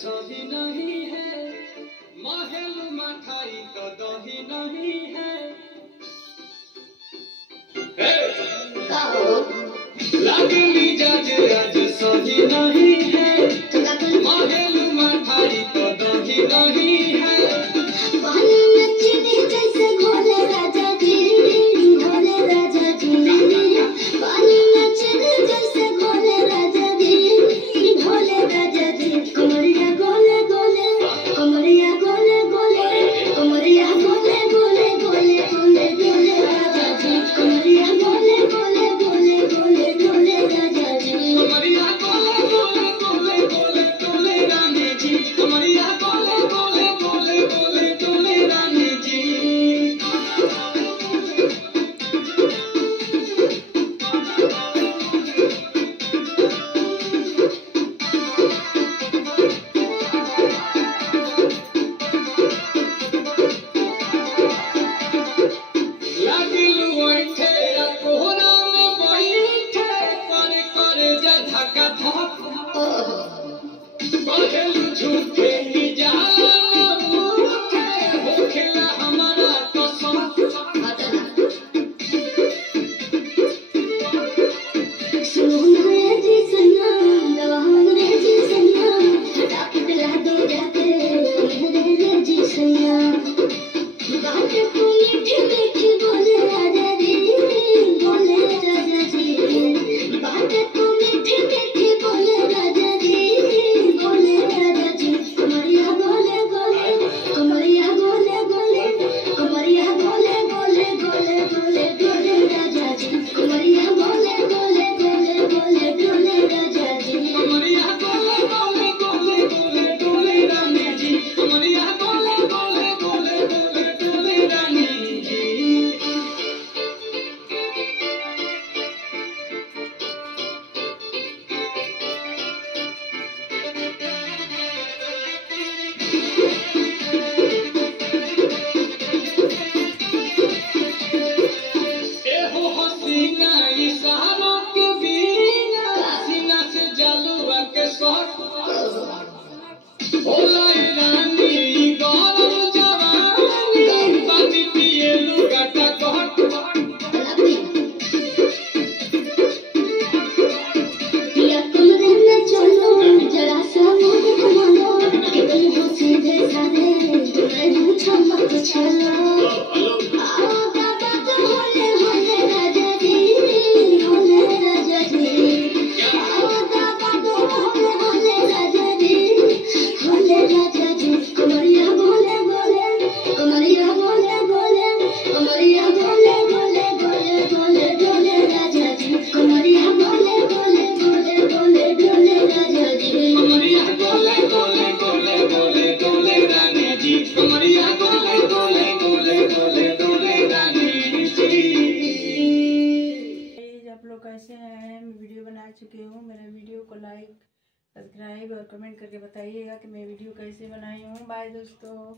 सही नहीं है, महल मठाई तो दही नहीं है। लगली जज आज सही नहीं है, महल मठाई तो दही नहीं है। कैसे हैं, मैं वीडियो बना चुकी हूँ। मेरे वीडियो को लाइक, सब्सक्राइब और कमेंट करके बताइएगा कि मैं वीडियो कैसे बनाई हूँ। बाय दोस्तों।